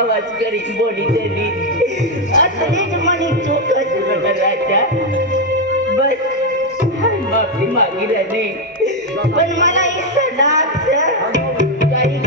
आवाज करीन बोली तरी असलीच म्हणी चूक असं राजा बस माफी मागितलं नाही पण मला हे सदाच काही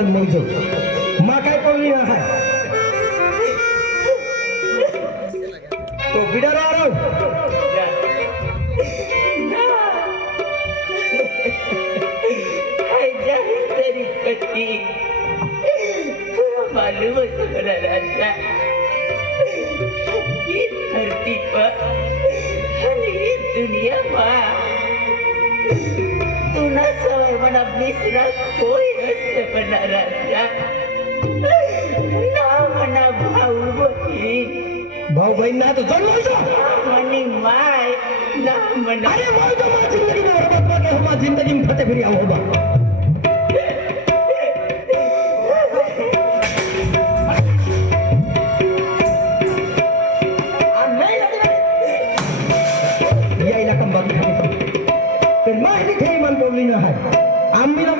माँ काय पडली ना तो बिडा रहा तरी कधी मालूम राजा ही धरती पर आणि ही दुनिया में तू ना सवय मना बिसरा कोई असं बना राजा ना मना भाऊ बहीण ना तो जन्म मनी माय ना मना अरे वो तो माँ जिंदगी में बर्बाद कर हम जिंदगी में फटे फिर आओ होगा यायला कंबात तर माहिती ठेवी मन बोलली ना आहे आम्ही ना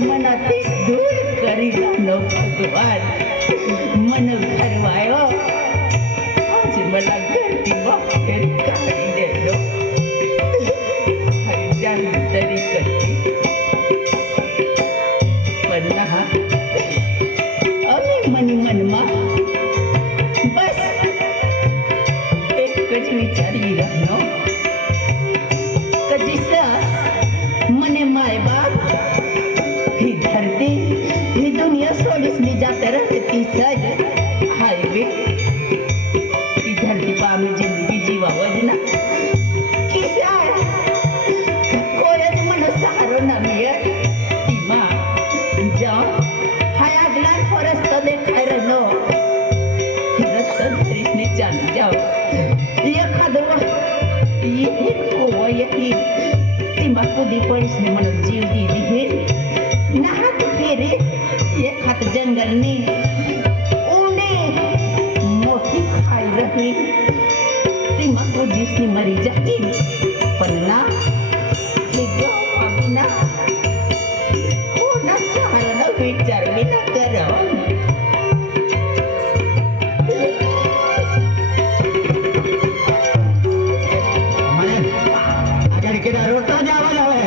मनातील दूर करीला नो भगवान मन भरवायो आज मला घरती बाहेर काही देलो हजान तरी करती पण ना अमी मनी मनमा बस एकच विचारी राहनो कधीसा मने माय बाप ही धरती ही दुनिया सोडीसली जाते रहती सज हायवे ही धरती पर आम्ही जिंदगी जीवावं ना किसा कोयच मन सहारो नामिय ती जाओ हाय अगला फरस्त देखाय रहनो रस्त धरीसनी चाली जाओ एखादं ये कोवा यही ती कुदी पडीसने म्हणून जीव दिली हे नाहत फेरे एखाद जंगलने ऊने मोठी खाई रही ती कुदीसनी मरी जाईल पण ना हे गाव ना कोणा सहारा विचार विना करावं केला रोटा जावा जावे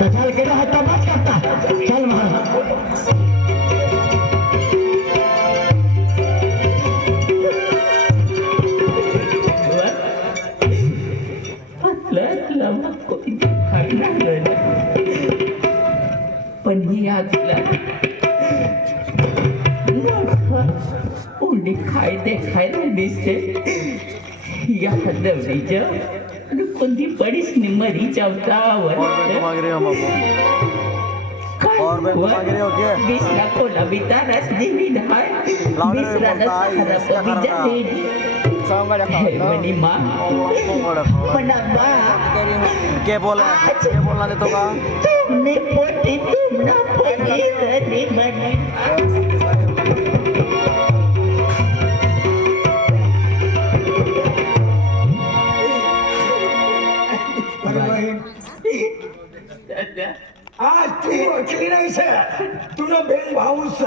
तो चल केला हाता बस करता चल महाराज लमा कोई खाना गया पण ही आगला उंडी खाय दे दिसते या दवडीच्या कोणती पडीस मरी जावता बिसरा कोला बिता रस दिली धाय बिसरा रस खराब बिजा देली मनी माँ पनामा क्या बोलना ले तो का तुमने पोती तुम ना पोती रनी मनी आज तू ओळखली नाही सर तुला बेन भाऊस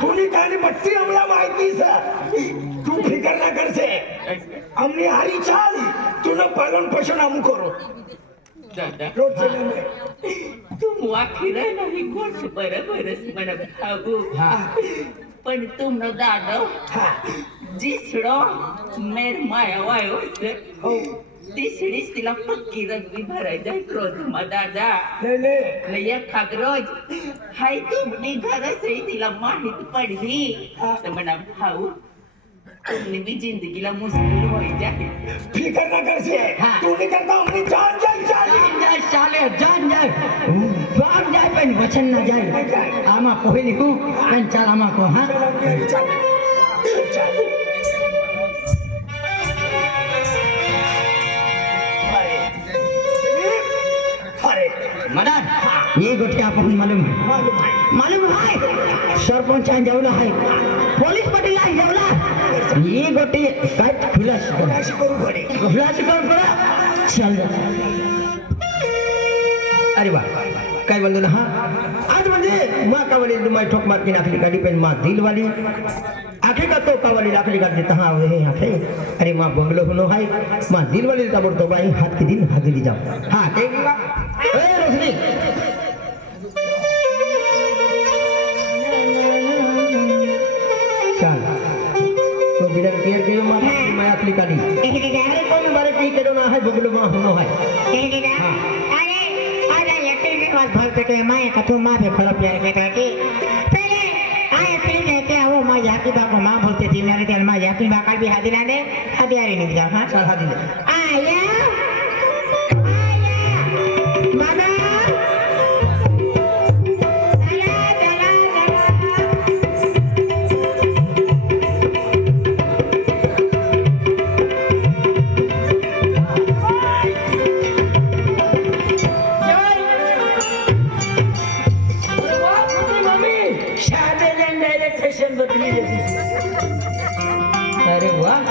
तुनी काली मट्टी आम्हाला माहिती सर तू फिकर ना करसे हमने हारी चाल तुला पालन पोषण हम करो रोज तुम वाखीर नाही गोष्ट बरोबरच म्हणत भाऊ पण तुम न दादो जिसडो मेर माया वायो तिसरीच तिला पक्की रंगवी भरायचा रोज दादा लय खाग रोज हाय तुमनी घरच तिला माहित पडली तर म्हणा भाऊ तुमने भी जिंदगीला मुश्किल होई जाए फिकर ना करसे तू नहीं करता हमने जान जाए चाले जान जाए बाप जाए पण वचन ना जाए आमा पोहे लिखू पण चाल आमा को हाँ मदन ये गोष्टी आपण मालूम है सरपंच जेवला आहे पोलीस पाटील आहे जेवला ये गोष्टी काय खुलास करू पडा चल अरे वा काय बोललो ना हा आज म्हणजे माँ कावली माय ठोक मार की नाखली गाड़ी पे माँ दिल वाली आखे का तो कावली नाखली गाड़ी तहाँ वही आखे अरे माँ बंगलो हुनो है माँ दिल वाली का बोल तो भाई हाथ के दिन हाजिरी जाओ हाँ ठीक है रोशनी चल तो बिडर केयर के मैं अपनी काली अरे कौन बारे की करो ना है बगलो मां होनो है अरे अरे लकड़ी के बाद भरते के मां कथु मां पे खड़ा प्यार के काके पहले आए प्लीज कहते हैं वो मां याकी बा को मां बोलते थी मेरे तेल मां याकी बा का भी हादी ना दे हादी आ रही नहीं जा हां चल हादी ले आया मामा अरे वाह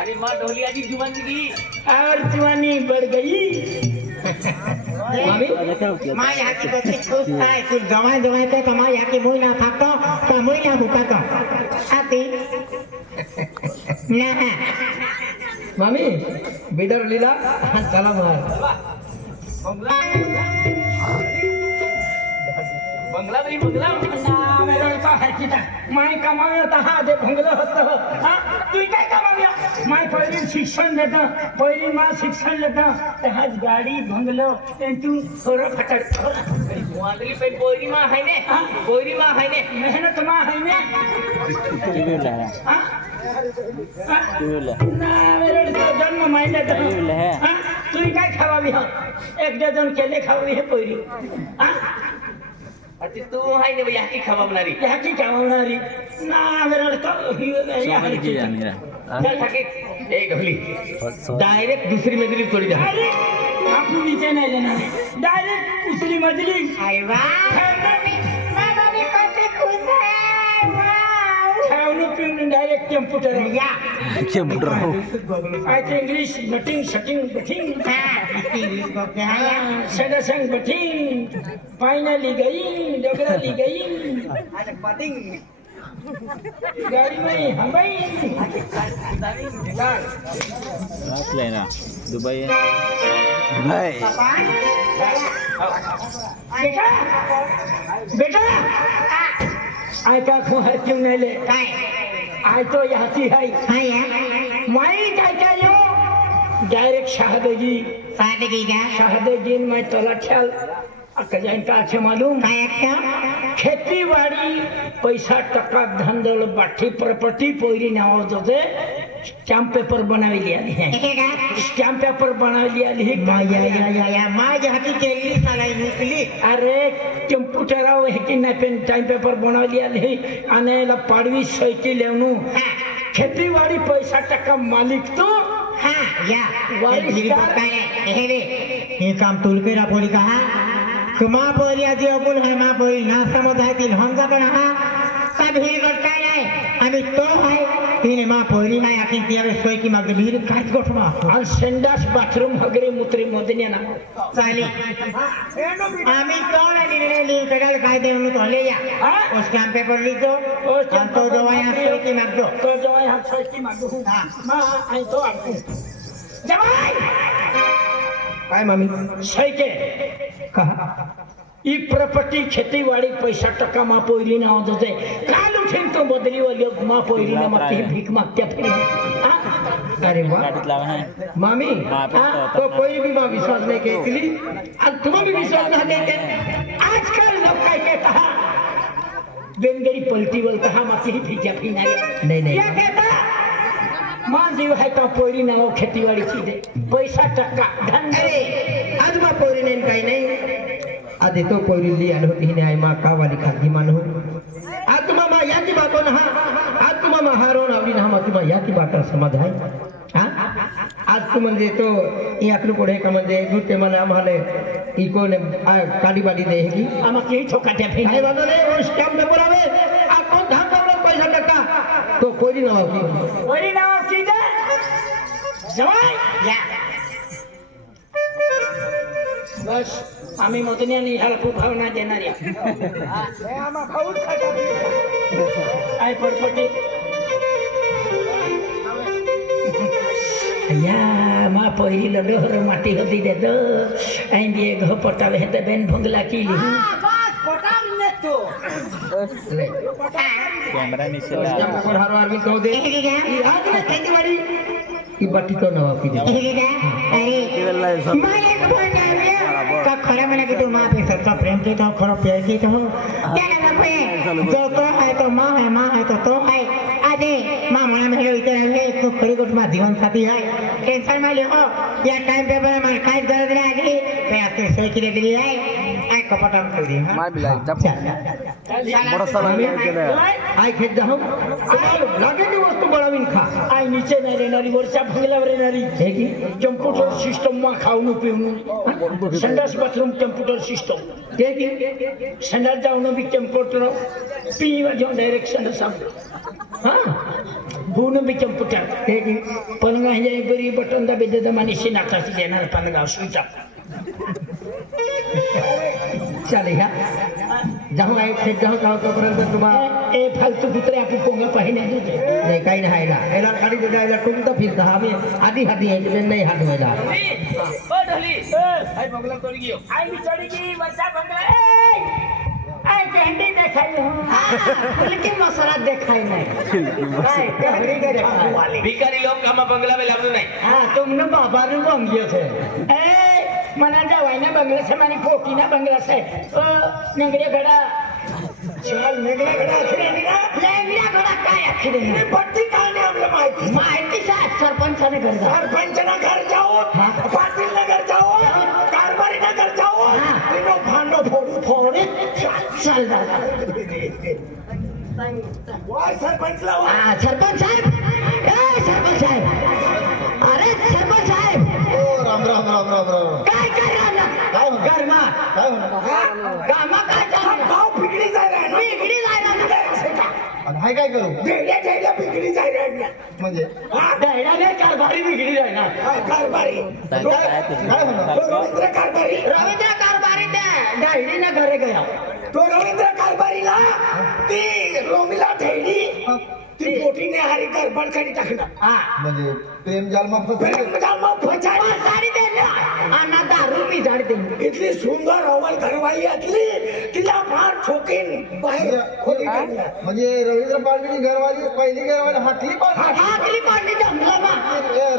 अरे माँ ढोलिया की जुबान की और जवानी बढ़ गई मामी माझ्या हाती बसली खुश काय तू जवाय जवाय काय तर माझ्या हाती मुई ना थाकतो का मुई ना हुकातो हाती ना मामी बिदर लीला चला बाहेर बंगला नाही बंगला माय कमावे होता हा जे भंगलं होतं हा तू काय कमाव्या माय पहिली शिक्षण देतं पहिली मा शिक्षण देतं तर हाच गाडी भंगलं ते तू थोडं फटक वांगली पे पोरी मा आहे ने पोरी मा आहे ने मेहनत मा आहे ने हा? ना मेरे तो जन्म मायने तू काय खावावी हा एक डझन केले खावावी हे पहिली हा आता तू आहे ने या की खवावणारी ह्याची खावणारी ना मेरे चल ठाके ए गवली डायरेक्ट दुसरी मजली तोडी द्या अरे आपण नीचे नाही लेणार डायरेक्ट उसली मजली अरे वाह मी कसे खुश आहे वाव खाऊन पिऊन डायरेक्ट कम्प्युटर या काय इंग्लिश नटिंग शटिंग बटिंग इंग्लिश बोलते हैं या सडसंग बटिंग फाइनली गई डगराली गई गाड़ी में हम गई दुबई बेटा बेटा आय का है क्यों नहीं ले काय आय तो याची है हाय या माई काय काय यो डायरेक्ट शहादगी सादगी का शहादगी मैं तोला ख्याल अकजाइन का अच्छे मालूम काय क्या खेती बाड़ी पैसा टका धन दौलत बाठी प्रॉपर्टी पोरी नाव जोते स्टैम्प पेपर बनावे लिया है देखेगा स्टैम्प पेपर बनावे लिया है या माझ्या हाती केली सालाई निकली अरे कम्प्युटर है कि नहीं पेन टाइम पेपर बनावे लिया है आने ला पाड़वी सैकी लेवनु खेती बाड़ी पैसा टका मालिक तो हाँ या वारिस मेरी का- बात काय हे रे हे काम तुलके रापोली कहा कुमा पोरी आजी अपुल है मा पोरी ना समज आहे ती हम जातो ना हा सब ही गट काय नाही आम्ही तो आहे तिने मा पोरी नाही आखिन ती अबे सोय की मागते भीर काच गोठमा और संडास बाथरूम वगैरह मुत्री मोदने ना चाली आम्ही तो ना निर्णय लिहून कडाल काय देऊन तो ले या हाँ? उस काम पेपर लिखो और तो दवाया सोय की मागतो तो जो है हाथ सैकी मागू हाँ। मां आई तो आपको जवाई काय मामी सैके कहा ई प्रॉपर्टी खेती बाड़ी पैसा टका मा पोइली ना होत होते काल उठेन तो बदली वाली मा पोइली ना मागते ही भीख मागते फिर हाँ? अरे वाह मामी तो कोई भी माँ विश्वास नहीं केली और तुम्हें भी विश्वास ना देते आजकल लोग काय कहता है बेंगरी पलटी बोलता है माती ही भीजा भी नहीं, नहीं। क्या कहता मां जीव है तो पोइली ना हो खेती बाड़ी चीजे पैसा टका धन अरे आज माँ पोरी नहीं काही नाही आधी तो पोरी ली आलो होती ने आई माँ का वाली खाती मानो आज तुम्हा माँ याची बातो ना आज तुम्हा माँ हारो नावली ना तुम्हा याची बातो समज आहे हा आज तू म्हणजे तो याकडे पुढे का म्हणजे गुटे मला आम्हाला इको ने काडी बाडी दे की आमा की ठोका दे फिर नाही बातो नाही वो स्टॅम्प पेपर आवे आ कोण धाम करलो पैसा टका तो पोरी ना की पोइली ना हो चीजे जवाई या बस आम्ही मोदने आणि ह्याला खूप भावना देणार या काय परपटी या मा पहिली डोहर माटी होती देत ऐन ये घ पटावे हे बेन भंगला केली कैमरा नीचे स्टॅम्प पेपर हारो आरवी कहो दे देखेगा आज ने खेती बाड़ी की बाटी तो नवा की दे देखेगा अरे माये को बोलना है का खरा मैंने कि तू माँ पे सबका प्रेम की तो खरो प्यार की तो क्या ना पे जो तो है तो माँ है तो है आजे माँ मोना में हेलो इतना है तो खरी कुछ माँ जीवन साथी है टेंशन में लियो या टाइम पे पर मार काट कर दे आगे पे आते सोई की दे दिया है आई कपटा कर दी माय बिलाई जब बड़ा साला केलं आय खेत जाऊ लागे ती वस्तू बळावीन खा आई नीचे नाही रेणारी वरच्या भंगल्यावर रेणारी हे की कम्प्युटर सिस्टम मा खाऊन पिऊन संडास बाथरूम कम्प्युटर सिस्टम ते की संडास जाऊन बी कम्प्युटर पी वाजवून डायरेक्ट संडास हा भून बी कम्प्युटर ते की पनगा हे बरी बटन दाबी देत मनीषी नाकाशी देणार पनगाव स्विच चालेल ह्या जाऊ आहे जाऊ जाऊ तोपर्यंत तुम्हाला ए फालतू कुत्रे आपण पोंगल पाहिजे नाही काही नाही आहे याला खाली द्यायला टुमता फिरता आम्ही आधी हाती यायचे नाही हात व्हायला मसाला देखाय नाही भिकारी लोग कामा बंगला में लागू नहीं हाँ तुमने बाबा ने बंगले से मना जावाय ना बंगला से मानी पोटी ना बंगला से नगरे घड़ा चल मेघना कडे अखरे ना लेंगड्या घड़ा काय अखरे ही पट्टी काय नाही आपल्या माहिती माहिती साहेब सरपंचाने घर जा सरपंच ना घर जाओ पाटील ना घर जाओ कारभारी ना घर जाओ तीनों भांडो फोडू थोड़े चल दादा वाय सरपंच लावा हाँ सरपंच साहेब ए सरपंच साहेब अरे सरपंच साहेब राम राम राम राम राम काय कर रहा काय म्हणतो? घरमा काय म्हणतो? कामा काय चालू गाव बिगडी जायला ना बिगडी जायला आणि हाय काय करू ढेड्या ढेड्या बिगडी जायला ना म्हणजे डैडाने कारभारी बिगडी जायला कारभारी काय म्हणतो? तो रवींद्र कारभारी रवींद्र कारभारी डैडीने घरे गया तो रवींद्र कारभारीला ती रोमिला ढेडी ती पोटीने हारी कारभार खाली टाकला हाँ म्हणजे प्रेम जालमा फसले साडी देना अन्ना दारू पी झाड दे इतली सुंदर अवल घरवाली असली तिला फार ठोकीन बाहेर खोली टाकला म्हणजे रवींद्र पाटली घरवाली पहिली घरवाली हातली पाटली हाकली पाडली जंगला मा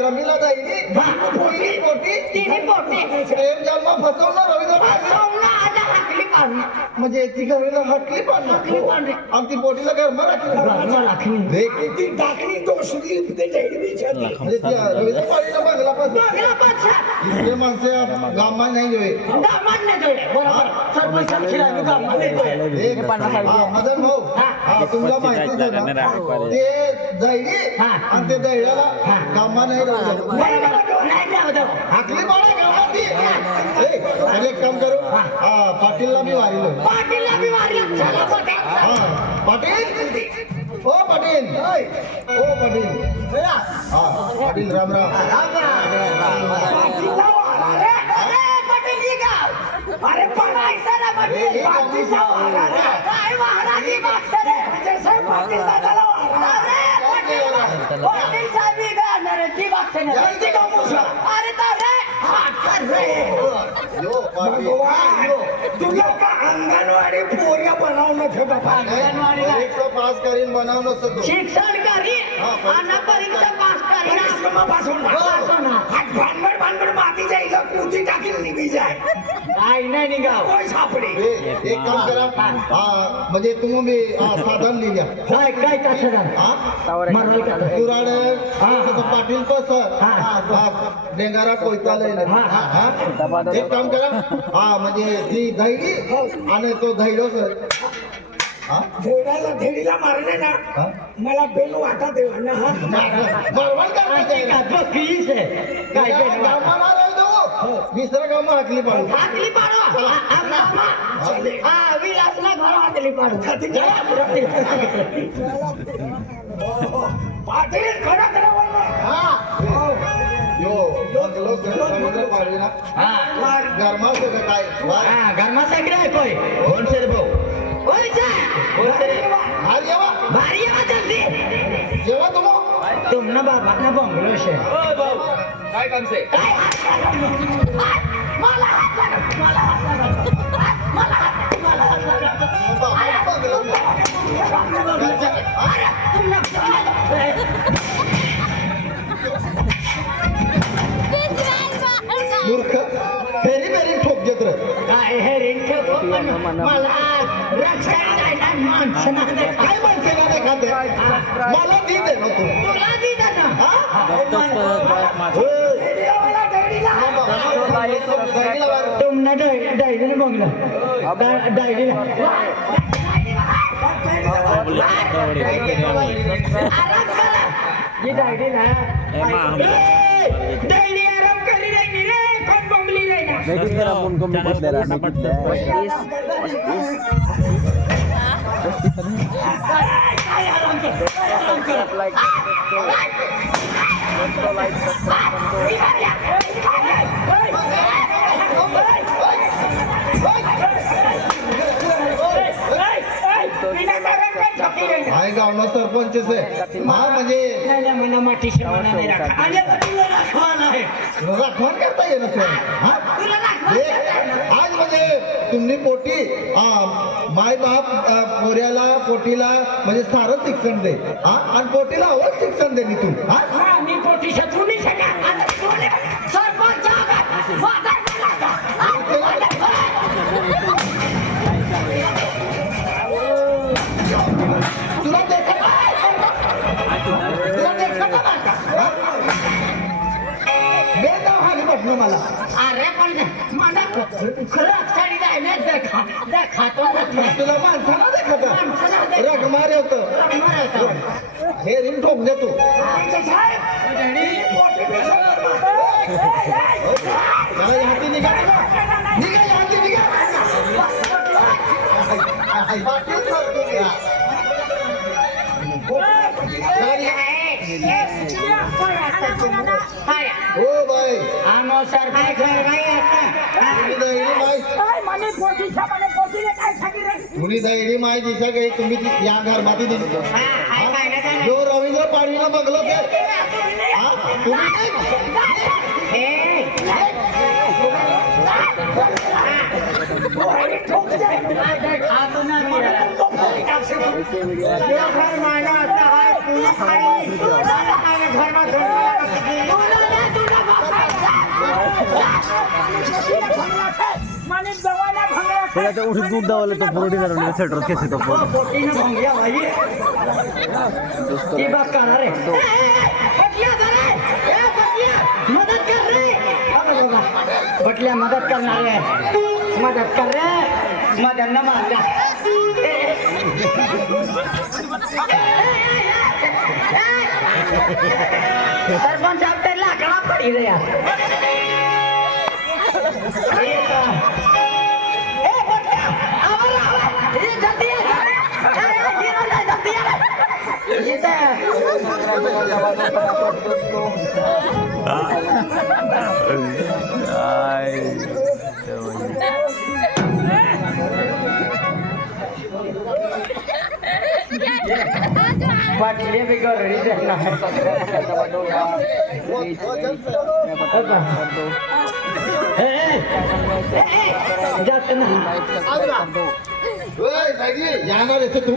रमीला जाईली पोटी पोटी तिने पोटे प्रेम जालमा फसवलं रवींद्र पाटली सोमना आजा हाकली पाडली म्हणजे ती घरवाला हातली हाकली पाडली पाडली आणि ती पोटीला घरमा घरमा राखली राखली देख ती टाकली दोषली ते ढेडी विचारली म्हणजे त्या रवींद्र पाटलीला बघला पाहिजे बघला पाछा इतके माणसे गामा नाही जोय दामाद ने जोडे बरोबर सरपंच खिलाडी दामाद ने जोडे मदन भाऊ हा तुमला माहितीच आहे ना ते जायली आणि ते दैड्याला गामा नाही राहिलं नाही जाऊ दे हाकली पाडा गावाती एक काम करू हा पाटीलला मी वारिलो पाटीलला बी मारला चला पोटे हा पाटील ओ पाटील ओ पाटील हा पाटील राम राम पाटीलला वारा रे. अरे पाटील जी का अरे पडायचा ना पाटील पाटीलला वारा रे. काय महाराजी मागतं रे जसं पाटील दादाला वारा अरे पाटील पाटील साहेब ही गाणार आहे, ती मागतं ना. यांची का मुसा? अरे तर रे हात कर रे यो पाटील भगवान तुला का अंगणवाडी पोऱ्या बनवणं ठेव बाबा अंगणवाडीला परीक्षा पास करीन बनाव नसतो शिक्षण करी आणि परीक्षा पास करी परिश्रमापासून हात भांगड भांगड माती जाईल कुती टाकील निघी जाय काही नाही निघाव कोण सापडे एक काम करा हा म्हणजे तुम्ही साधन लिहिल्या काय काय कसं झालं हा मारवाई का कुराड पाटील कसं डेंगारा कोयता लय एक काम करा हा म्हणजे ती धैडी आणि तो धैडो धेडाला धेडीला मारणे ना हा मला बेल वाटा देवा ना हा बरोबर का बकरीच आहे काय काय गावाला राहू देऊ दुसऱ्या गावात हाकली पाडू हाकली पाडो हा विलासला घर हाकली पाडो पाटील खडा करा यो समुद्र पाडली ना गरमास होतं काय घरमा सगळे आहे कोय कोण से रे भाऊ कोण से आज येवा भारी येवा जल्दी जेव्हा तुम्ही तुम ना बाबा ना बंगलो शे ओ भाऊ काय काम से काय मला हात लागा मला हात लागा मला हात अरे तुम ना मूर्ख फेरी फेरी ठोक देत रे काय हे रिंग ठेवतो पण मला रक्षण नाही ना माणसं नाही देखा. काय माणसाला नाही खाते मला दी दे ना तू तुला दिलं ना तुमने डायरीने बघलं डायरीला डायरीला डायरी आराम करी राहिली रे कोण बंगली राहिला Like आहे गावना सरपंच आहे हा म्हणजे मला माठी शर्माना नाही राखा आणि तुला राखवा नाही राखण करता येईल सर हा आज म्हणजे तुम्ही पोटी माय बाप पोऱ्याला पोटीला म्हणजे सारं शिक्षण दे हा आणि पोटीला हवं शिक्षण दे मी तू हा मी पोटी शत्रू नाही शका आता कोणी सरपंच वादार तुला देखत तुला देखत नाही का बेदाव हानी म्हटलं मला अरे पण मला खरंच साडी जायला खातो तुला माणसाला देखत रगमार होतं हे रिंग ठोक दे तू चला हाती निघा निघा हाती निघा पाटील सर तू निघा. हो बाई आनो सरपंच तुम्ही दैरी माय दिसा काही तुम्ही या घरमाती दिली जो रवींद्र पाडवीला बघलो ते हा तुम्ही त्याच्या उठून दूध दावलं तो पुरोटी झालं सेटर केस तो बटल्या मदत करणार आहे मदत कर रे मदत न मागा सरपंच आपटे लाकडा पडी रे यार बाटली बिगड़ रही देखना है जाते ना जाणार आहे तू